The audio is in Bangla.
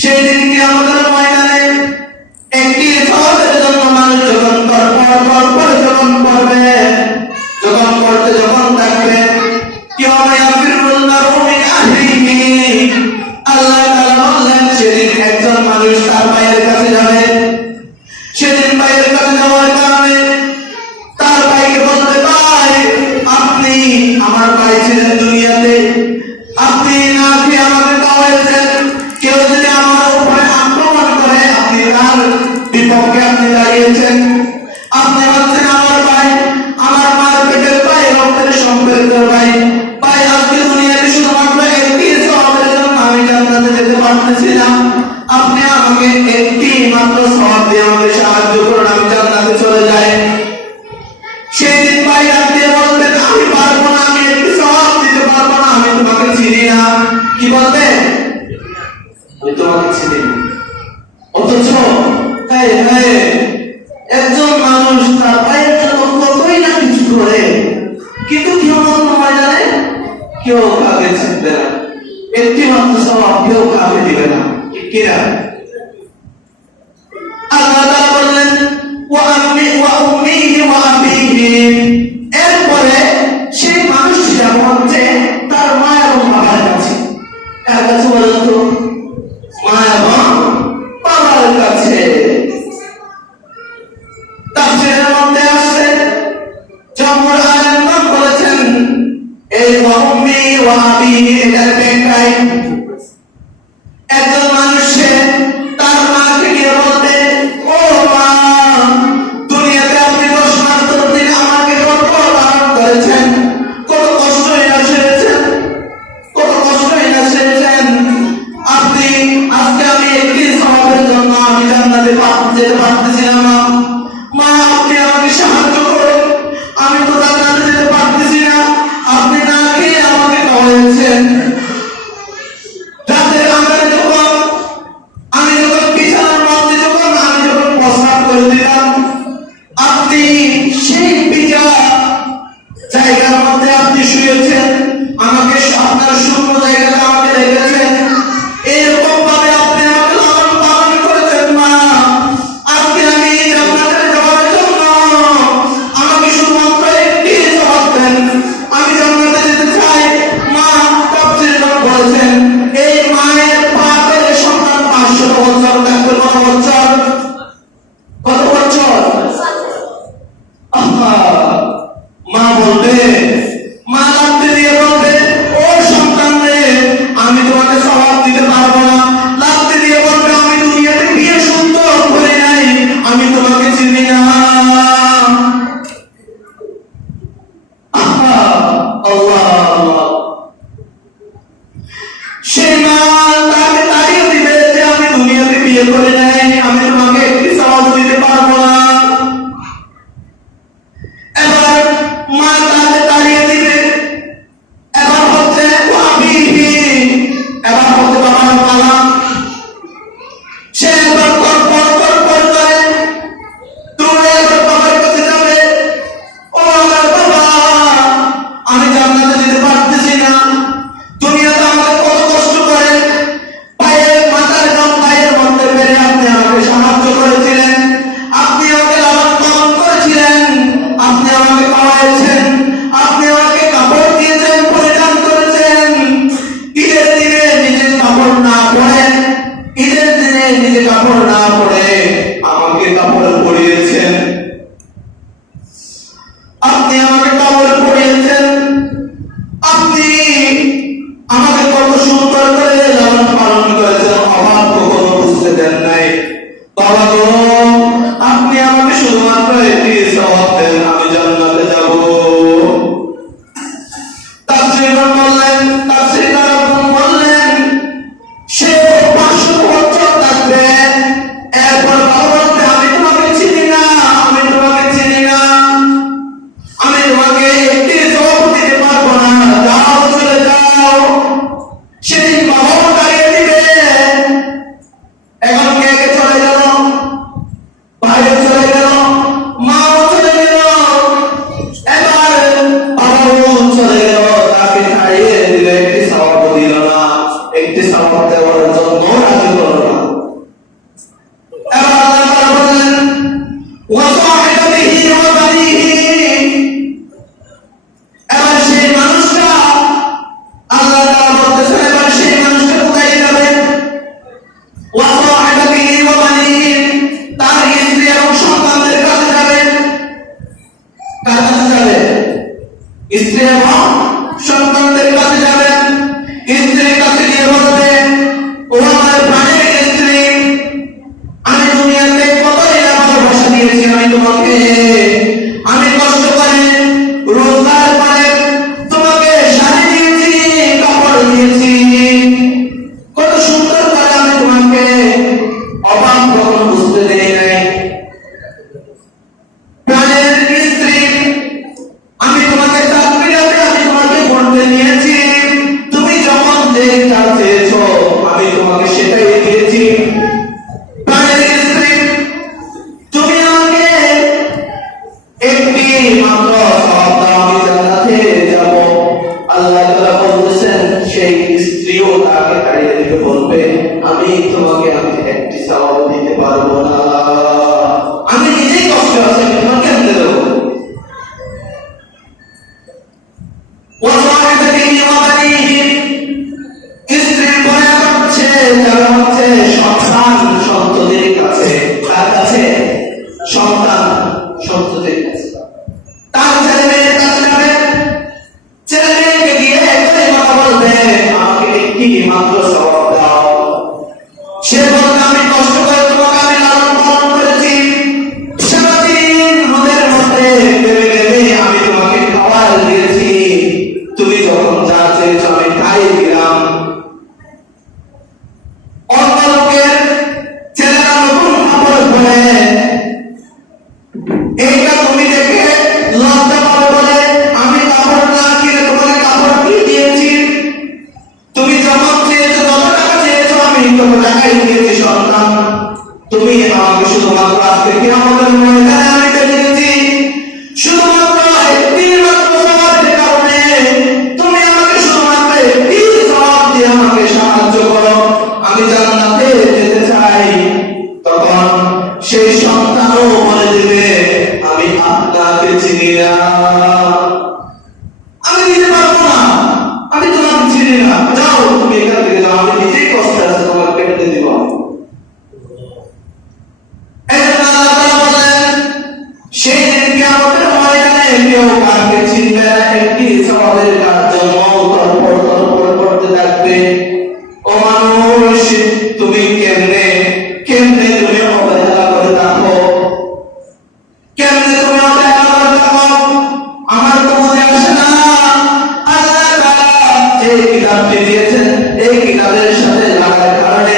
সেই দিন কিয়ামতের ময়দানে একটি সওয়ালের জন্য মানুষ যখন পর যখন পড়বে, যখন পড়তে যখন থাকবে, কিয়ামা ইয়াফিরুল মারউ মিন আহলিহি, আল্লাহ তাআলা বললেন সেদিন একজন মানুষ তার ভাইয়ের কাছে যাবে। সেদিন ভাইয়ের কাছে যাওয়ার কারণে তার ভাইকে বলবে, ভাই আপনি আমার ভাই ছিলেন দুনিয়াতে, আপনি না খেয়ে আমাকে খাওয়াইছেন, কেউ যদি আমার উপরে আক্রমণ করে আপনি তার বিপক্ষে আপনি দাঁড়িয়েছেন, আপনি হচ্ছেন আমার ভাই, আমার মার পেটের ভাই, রক্তের সম্পর্ক ভাই। ভাই আজকে দুনিয়াতে শুধুমাত্র একটি সওয়াবের জন্য আমি জান্নাতে যেতে পারতেছি না, আপনি আমাকে একটি মাত্র সওয়াব দিয়ে আমাকে সাহায্য করুন, আমি জান্নাতে চলে যাই। সেই দিন ভাই আপনি বলবেন, আমি পারবো না, আমি একটি সওয়াব দিতে পারবো না, আমি তোমাকে চিনি না। কি বলবে? আমি তোমাকে চিনি না। অথচ একজন মানুষ তার ভাইয়ের জন্য কতই না কিছু করে, কিন্তু কিয়ামতের ময়দানে কেউ কাউকে চিনবে না, একটি মাত্র সওয়াব কেউ কাউকে দিবে না। ঠিক কিনা? আল্লাহ তাআলা বললেন ওয়া উম্মিহি ওয়া আবিহি, এরপরে সেই মানুষটি যাবে হচ্ছে তার মা এবং বাবার কাছে। কার কাছে বলেন তো? মা এবং বাবার কাছে। তাফসীরের মধ্যে আছে, জমহুর আলেমগণ বলেছেন এই ওয়া উম্মিহি ওয়া আবিহি এটার ব্যাখ্যায় একজন মানুষ তার মাকে গিয়ে বলতে, ও মা, দুনিয়াতে আপনি 10 মাস 10 দিন আমাকে গর্ভ ধারণ করেছেন, কত কষ্টই না সয়েছেন, কত কষ্টই না সয়েছেন, আপনি আজকে আমি একটি সওয়াবের জন্য আমি জান্নাতে যেতে পারতেছি না মা, মা আপনি আমাকে সাহায্য করুন, আমি তো জান্নাতে যেতে পারতেছি না, আপনি না খেয়ে আমাকে খাওয়াইছেন। আপনি সেই পিজা জায়গার মধ্যে আপনি শুয়েছেন, আমাকে আপনার শূন্য জায়গাতে আমাকে রেখেছেন, এরকম ভাবে আপনি আমাকে লালন পালন করেছেন মা, আজকে আমি জান্নাতে যাওয়ার জন্য আমাকে শুধুমাত্র একটি সওয়াব দেন, আমি জান্নাতে যেতে চাই মা। তাফসীরগণ বলেছেন এই মায়ের পাপের সন্তান 500 বছর থাকবে। কত বছর? কত বছর? মা বলবে, মা লাফতে দিয়ে বলবে, ও সন্তান রে, আমি তোমাকে সওয়াব দিতে পারবো না। লাফতে দিয়ে বলবে, আমি দুনিয়াতে বিয়ে সুন্দর করে নাই, আমি তোমাকে চিনি না। আল্লাহ, সেই মা তাকে তাড়িয়ে দিবে যে আমি দুনিয়াতে বিয়ে করে নাই, আমি তোমাকে একটি সওয়াব দিতে পারবো না। এবার মা তাকে তাড়িয়ে দিবে, এবার হচ্ছে আবিহি, এবার হচ্ছে বাবার পালা। সে এবার পর করে দৌড়ে এবার বাবার কাছে যাবে, ও আমার বাবা, আমি জান্নাতে যেতে পারতেছি না, দুনিয়াতে আমাকে কত কষ্ট করে ভাইয়ের মাথার গাম ভাইয়ের মধ্যে পেরে আপনি আমাকে সাহায্য করেছিলেন, আপনি আমাকে লালন পালন করেছিলেন, আপনি আমাকে খাওয়াইছেন, আপনি আমাকে কাপড় দিয়েছেন, পরিধান করেছেন, ঈদের দিনে নিজে কাপড় না পরে, ঈদের দিনে নিজে কাপড় না পরে আমাকে কাপড় পরিয়েছেন, আপনি আমাকে কাপড় পরিয়েছেন, আপনি আমাকে কত সুন্দর করে লালন পালন করেছেন, অভাব কখনো বুঝতে দেন নাই। বাবা গো, আপনি আমাকে শুধুমাত্র একটি সওয়াব দেন, আমি জান্নাতে যাব। তাফসীরগণ বললেন সে 500 বছর থাকবে, ওয়া সাহিবাতিহি ওয়া বানিহি, তার স্ত্রী এবং সন্তানদের কাছে যাবে। কার কাছে যাবে? স্ত্রী এবং সন্তানদের কাছে যাবে। স্ত্রীর কাছে গিয়ে বলবে, ও আমার প্রাণের স্ত্রী, আমি দুনিয়াতে কতই না ভালোবাসা দিয়েছি আমি তোমাকে, আমি কষ্ট করে রোজগার করে তোমাকে শাড়ি দিয়েছি, কাপড় দিয়েছি, কত সুন্দর করে আমি তোমাকে অভাব কখনো বুঝতে দেই নাই। প্রাণের স্ত্রী, আমি তোমাকে চাকরিতে আমি তোমাকে পড়তে নিয়েছি, তুমি যখন যেটা চেয়েছো আমি তোমাকে সেটাই দিয়েছি। প্রাণের স্ত্রী, তুমি আমাকে একটি মাত্র সওয়াব দাও, আমি জান্নাতে যাব। আল্লাহ তাআলা বলতেছেন, সেই স্ত্রীও তাকে তাড়িয়ে দিতে বলবে, আমি তোমাকে আমি একটি সওয়াব দিতে পারবো না, আমি নিজেই কষ্ট আছে, আমি তোমাকে কেমনে দেবো? ওয়া সাহিবাতিহি ওয়া বানিহি, স্ত্রীর পরে হচ্ছে যারা হচ্ছে সন্তান সন্ততির কাছে, তার কাছে সন্তান সন্ততির কাছে, তার ছেলে মেয়ের কাছে যাবে। ছেলে মেয়েকে গিয়ে একটাই কথা বলবে, আমাকে একটি মাত্র সওয়াব দাও। সে বলবে, আমি কষ্ট করে তোমাকে আমি লালন পালন করেছি, সারাদিন রোদের মধ্যে নেমে নেমে আমি তোমাকে খাবার দিয়েছি, তুমি যখন যা চেয়েছো আমি তাই দিলাম। অন্য লোকের ছেলেরা নতুন কাপড় পরে, এইটা তুমি দেখে লজ্জা পাবে বলে আমি কাপড় না কিনে তোমাকে কাপড় কিনে দিয়েছি, তুমি যখন চেয়েছো যত টাকা চেয়েছো আমি তত টাকাই দিয়েছি। সন্তান, তুমি আমাকে শুধুমাত্র আজকে কিয়ামতের ময়দানে আমি পেয়ে দিয়েছি, শুধুমাত্র একটি মাত্র সওয়াবের কারণে তুমি আমাকে শুধুমাত্র একটি সওয়াব দিয়ে আমাকে সাহায্য করো, আমি জান্নাতে যেতে চাই। তখন সেই সন্তানও বলে দেবে, আমি আপনাকে চিনি না, আমি দিতে পারবো না, আমি তোমাকে চিনি না, যাও তুমি এখান থেকে যাও, আমি নিজেই কষ্টে আছে তোমাকে কেটে দিব। এজন্য আল্লাহ তাআলা বলেন, সেই দিন কিয়ামতের ময়দানে কেউ কাউকে চিনবে না, একটি সওয়াবের জন্য তরপর তরপর করতে থাকবে। ও মানুষ, তুমি কেমনে কেমনে তুমি অবহেলা করে থাকো, কেমনে তুমি অবহেলা করে থাকো, আমার তো মনে আসে না আল্লাহ তাআলা যে কিতাবটি দিয়েছেন এই কিতাবের সাথে লাগার কারণে